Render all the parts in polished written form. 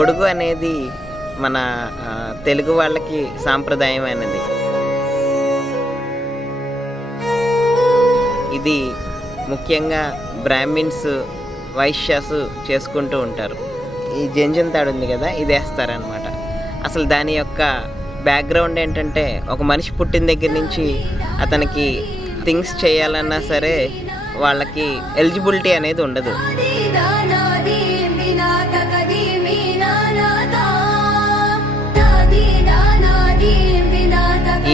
ఒడుగు అనేది మన తెలుగు వాళ్ళకి సాంప్రదాయమైనది. ఇది ముఖ్యంగా బ్రాహ్మిన్స్, వైశ్యాస్ చేసుకుంటూ ఉంటారు. ఈ జంజం తాడు ఉంది కదా, ఇది వేస్తారనమాట. అసలు దాని యొక్క బ్యాక్గ్రౌండ్ ఏంటంటే, ఒక మనిషి పుట్టిన దగ్గర నుంచి అతనికి థింగ్స్ చేయాలన్నా సరే వాళ్ళకి ఎలిజిబిలిటీ అనేది ఉండదు.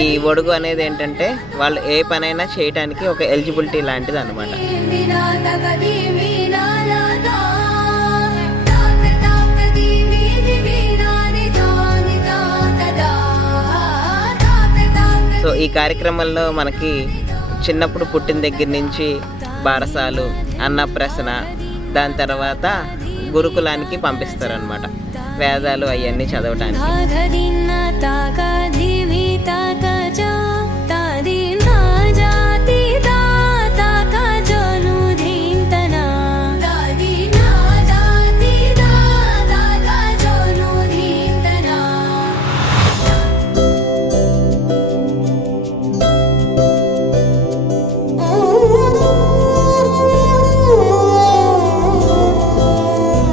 ఈ ఒడుగు అనేది ఏంటంటే వాళ్ళు ఏ పనైనా చేయడానికి ఒక ఎలిజిబిలిటీ లాంటిది అనమాట. సో ఈ కార్యక్రమంలో మనకి చిన్నప్పుడు పుట్టిన దగ్గర నుంచి బారసాలు, అన్నప్రాసన, దాని తర్వాత గురుకులానికి పంపిస్తారనమాట వేదాలు అవన్నీ చదవటానికి.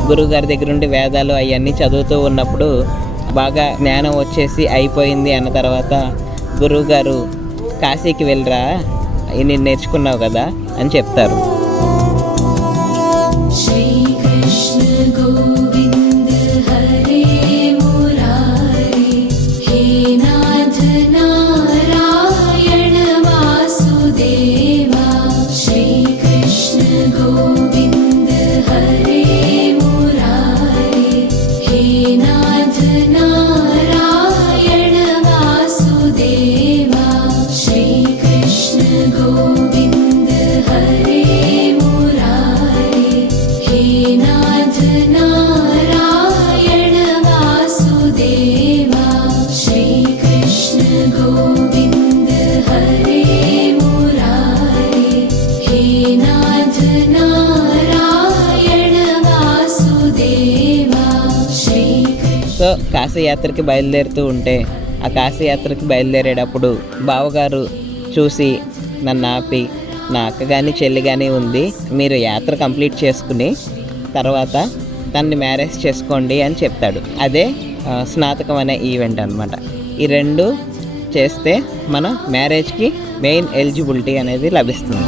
గురువుగారి దగ్గర నుండి వేదాలు అవన్నీ చదువుతూ ఉన్నప్పుడు బాగా జ్ఞానం వచ్చేసి అయిపోయింది అన్న తర్వాత గురువుగారు కాశీకి వెళ్ళరా, నేను నేర్చుకున్నావు కదా అని చెప్తారు. సో కాశీయాత్రకి బయలుదేరుతూ ఉంటే ఆ కాశీయాత్రకి బయలుదేరేటప్పుడు బావగారు చూసి నన్ను ఆపి, నా అక్క కానీ చెల్లి కానీ ఉంది, మీరు యాత్ర కంప్లీట్ చేసుకుని తర్వాత తనని మ్యారేజ్ చేసుకోండి అని చెప్తాడు. అదే స్నాతకం అనే ఈవెంట్ అనమాట. ఈ రెండు చేస్తే మన మ్యారేజ్కి మెయిన్ ఎలిజిబిలిటీ అనేది లభిస్తుంది.